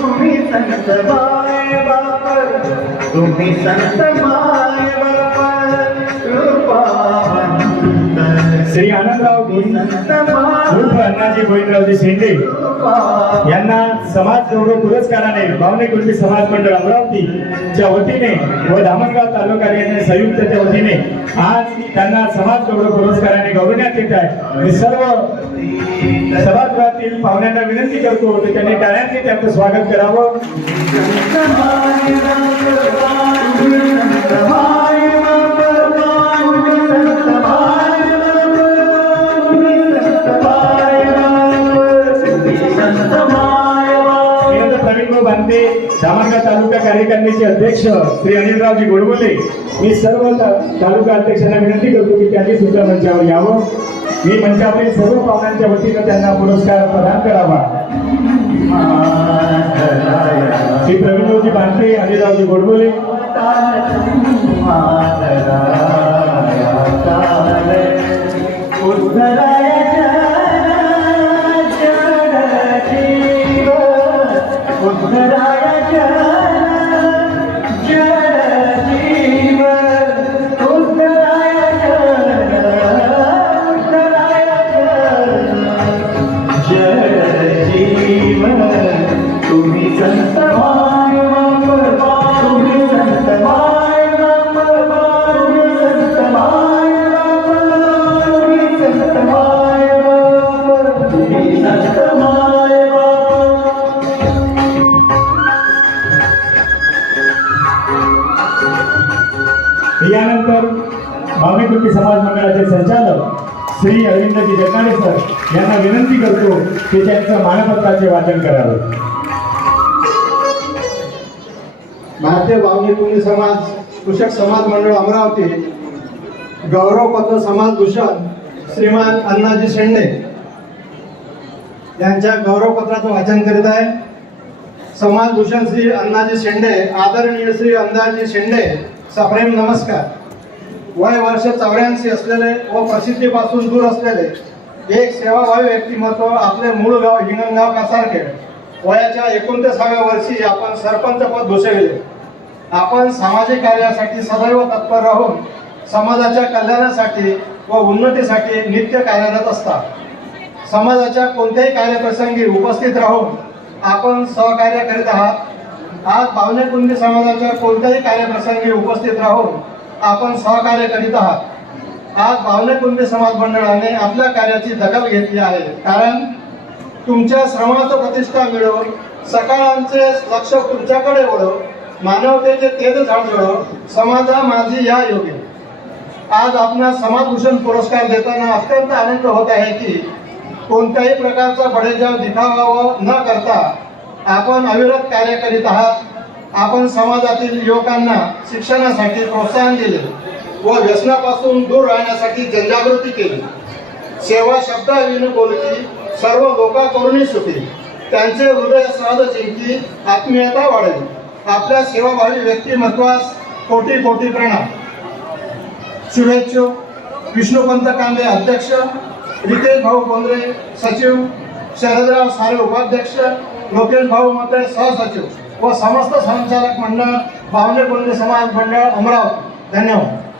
तुम्ही संत माय बाप तुम्ही संत माय बाप कृपावंत श्री आनंदराव भोई संत माय उर्फ अण्णाजी गोविंदरावजी शेंडे कृपा यांना समाज गौरव पुरस्काराने भावने कुलबी समाज मंडळ अमरावतीच्या वतीने व धामणगाव तालुका संयुक्तच्या वतीने आज त्यांना समाज गौरव पुरस्काराने गौरवण्यात येत आहे मी सर्व सभागृहातील पाहुण्यांना विनंती करतो की त्यांनी टाळ्यांनी त्यांचं स्वागत करावं प्रवीणभाऊ धामणगाव तालुका कार्यकारिणीचे अध्यक्ष श्री अनिलरावजी गोडबोले. मी सर्व तालुका अध्यक्षांना विनंती करतो की त्यांनी सुद्धा मंचावर यावं. मी मंचावरील सर्व पाहुण्यांच्या वतीनं त्यांना पुरस्कार प्रदान करावा. श्री प्रवीणजी बांधे अनिलरावजी गोडबोले. यानंतर भावनिक कृती समाज मंडळाचे संचालक श्री अरविंदजी जगनाडे सर यांना विनंती करतो की त्यांचं मानपत्राचे वाचन करावं. भारतीय भावनिक पुण्य समाज कृषक समाज मंडळ अमरावती गौरवपत्र समाज भूषण श्रीमान अण्णाजी शेंडे यांच्या गौरवपत्राचं वाचन करीत आहे. समाज भूषण श्री अण्णाजी शेंडे आदरणीय श्री अण्णाजी शेंडे सप्रेम नमस्कार. वय वर्ष चौऱ्याऐंशी असलेले व प्रसिद्धीपासून दूर असलेले एक सेवाभावी व्यक्तिमत्व आपले मूळ गाव हिंगणगाव कासारखेड. वयाच्या एकोणतीसाव्या वर्षी आपण सरपंच पद भूषविले. आपण सामाजिक कार्यासाठी सदैव तत्पर राहून समाजाच्या कल्याणासाठी व उन्नतीसाठी नित्य कार्यरत असतात समाजाच्या कोणत्याही कार्यप्रसंगी उपस्थित राहून आपण सहकार्य करीत आहात. आज पावणे कुंभी समाजाच्या कोणत्याही कार्यप्रसंगी उपस्थित राहून आपण सहकार्य करीत आहात. आज पावणे कुंभी समाज मंडळाने आपल्या कार्याची दखल घेतली आहे. कारण तुमच्या श्रमाचं प्रतिष्ठा मिळवून सकाळांचे लक्ष तुमच्याकडे वळव मानवतेचे तेज झाड झाडझुडव समाजा माझी या योगी आज आपला समाजभूषण पुरस्कार देताना अत्यंत आनंद होत आहे की कोणत्याही प्रकारचा बडेजाव दिखावा न करता आपण अविरत कार्य करीत आहात. आपण समाजातील युवकांना शिक्षणासाठी प्रोत्साहन दिले व व्यसनापासून दूर राहण्यासाठी जनजागृती केली. सेवा शब्दाविन बोलती सर्व लोका करुणी सुटी त्यांचे हृदय साध जिंकी आत्मीयता वाढली. आपल्या सेवाभावी व्यक्तिमत्वास कोटी कोटी प्रणाम. शुभेच्छुक विष्णुपंत कांबे अध्यक्ष रितेश भाऊ बोंद्रे सचिव शरदराव सारे उपाध्यक्ष लोकेश भाऊ मते सहसचिव. व समस्त संचालक मंडळ बावणे कोल्हे समाज मंडळ अमरावती. धन्यवाद.